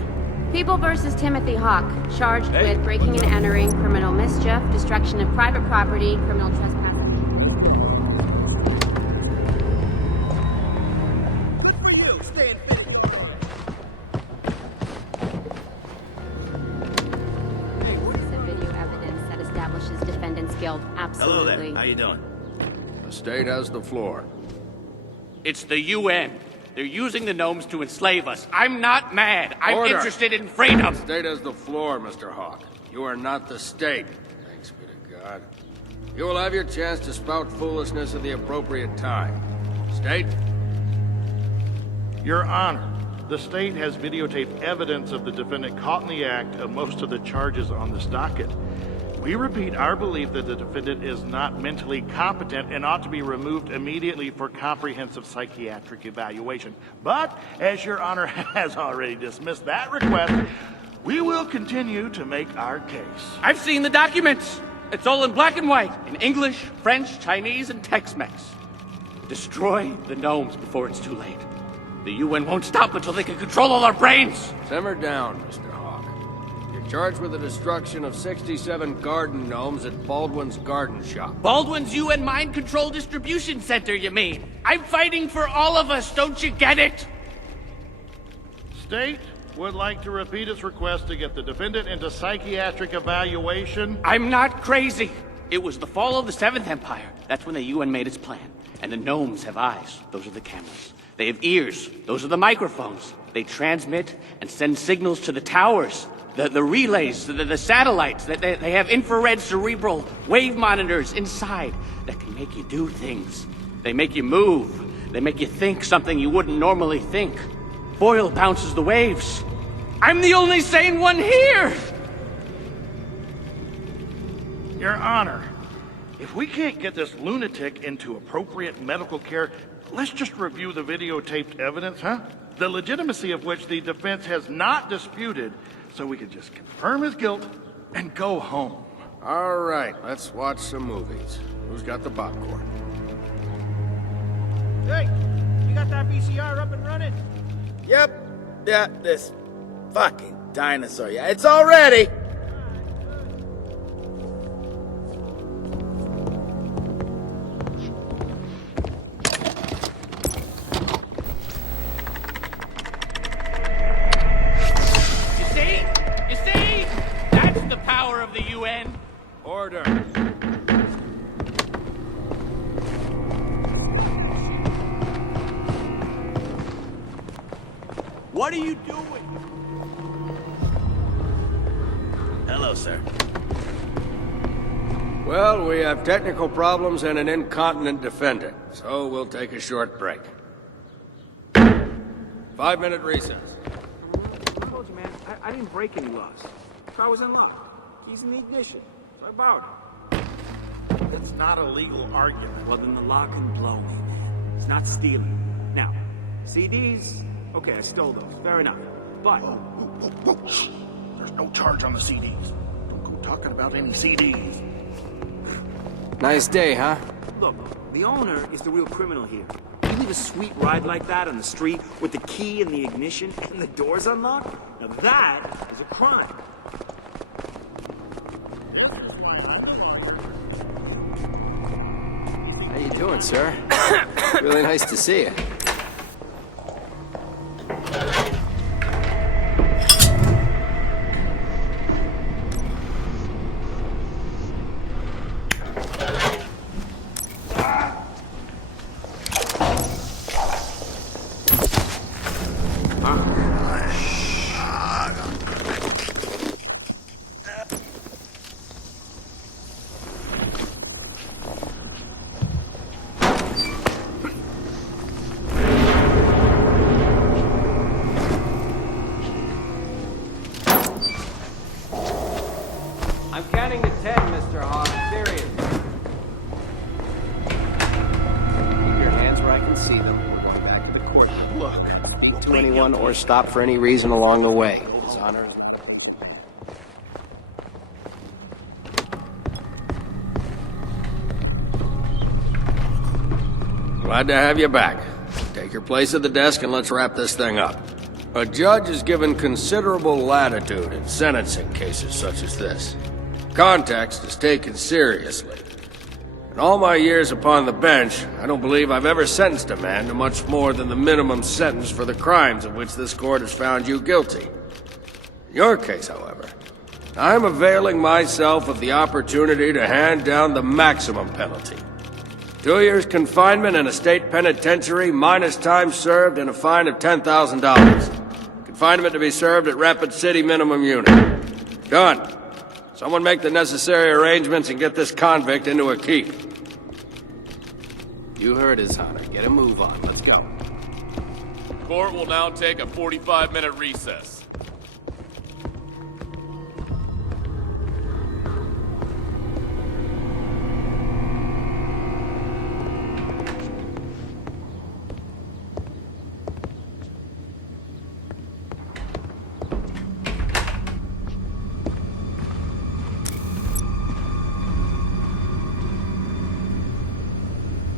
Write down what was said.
3. People versus Timothy Hawk, charged with breaking and entering, criminal mischief, destruction of private property, criminal trespass. Video evidence that establishes defendant's guilt. Absolutely. Hello there. How you doing? The state has the floor. It's the UN. They're using the gnomes to enslave us. I'm not mad. I'm Order. interested in freedom. The state has the floor, Mr. Hawk. You are not the state. Thanks be to God. You will have your chance to spout foolishness at the appropriate time. State? Your Honor, the state has videotaped evidence of the defendant caught in the act of most of the charges on this docket. We repeat our belief that the defendant is not mentally competent and ought to be removed immediately for comprehensive psychiatric evaluation. But, as Your Honor has already dismissed that request, we will continue to make our case. I've seen the documents. It's all in black and white, in English, French, Chinese, and Tex-Mex. Destroy the gnomes before it's too late. The UN won't stop until they can control all our brains. Simmer down, Mr. Hawk. You're charged with the destruction of 67 garden gnomes at Baldwin's Garden Shop. Baldwin's UN Mind Control Distribution Center, you mean? I'm fighting for all of us, don't you get it? State would like to repeat its request to get the defendant into psychiatric evaluation. I'm not crazy. It was the fall of the Seventh Empire. That's when the UN made its plan. And the gnomes have eyes. Those are the cameras. They have ears. Those are the microphones. They transmit and send signals to the towers, the relays, the satellites. They have infrared cerebral wave monitors inside that can make you do things. They make you move. They make you think something you wouldn't normally think. Boyle bounces the waves. I'm the only sane one here! Your Honor, if we can't get this lunatic into appropriate medical care, let's just review the videotaped evidence, huh? The legitimacy of which the defense has not disputed, so we can just confirm his guilt and go home. All right, let's watch some movies. Who's got the popcorn? Hey, you got that VCR up and running? Yep. Yeah, this fucking dinosaur. Yeah, it's all ready. You see? That's the power of the UN. Order. What are you doing? Hello, sir. Well, we have technical problems and an incontinent defendant, so we'll take a short break. 5-minute recess. I told you, man, I didn't break any laws. The car was unlocked. Keys in the ignition, so I borrowed it. It's not a legal argument. Well, then the law can blow me, man. It's not stealing. Now, CDs, okay, I stole those. Fair enough. But There's no charge on the CDs. Don't go talking about any CDs. Nice day, huh? look, the owner is the real criminal here. You leave a sweet ride like that on the street with the key in the ignition and the doors unlocked? Now that is a crime. How you doing, sir? Really nice to see you. I'm counting to 10, Mr. Hawk. Serious. Keep your hands where I can see them. We're going back to the court. Look. Speak to anyone or stop for any reason along the way. His honor. Glad to have you back. Take your place at the desk and let's wrap this thing up. A judge is given considerable latitude in sentencing cases such as this. Context is taken seriously. In all my years upon the bench, I don't believe I've ever sentenced a man to much more than the minimum sentence for the crimes of which this court has found you guilty. In your case, however, I'm availing myself of the opportunity to hand down the maximum penalty. 2 years confinement in a state penitentiary, minus time served and a fine of $10,000. Confinement to be served at Rapid City minimum unit. Done. Someone make the necessary arrangements and get this convict into a keep. You heard his Hunter. Get a move on. Let's go. Court will now take a 45-minute recess.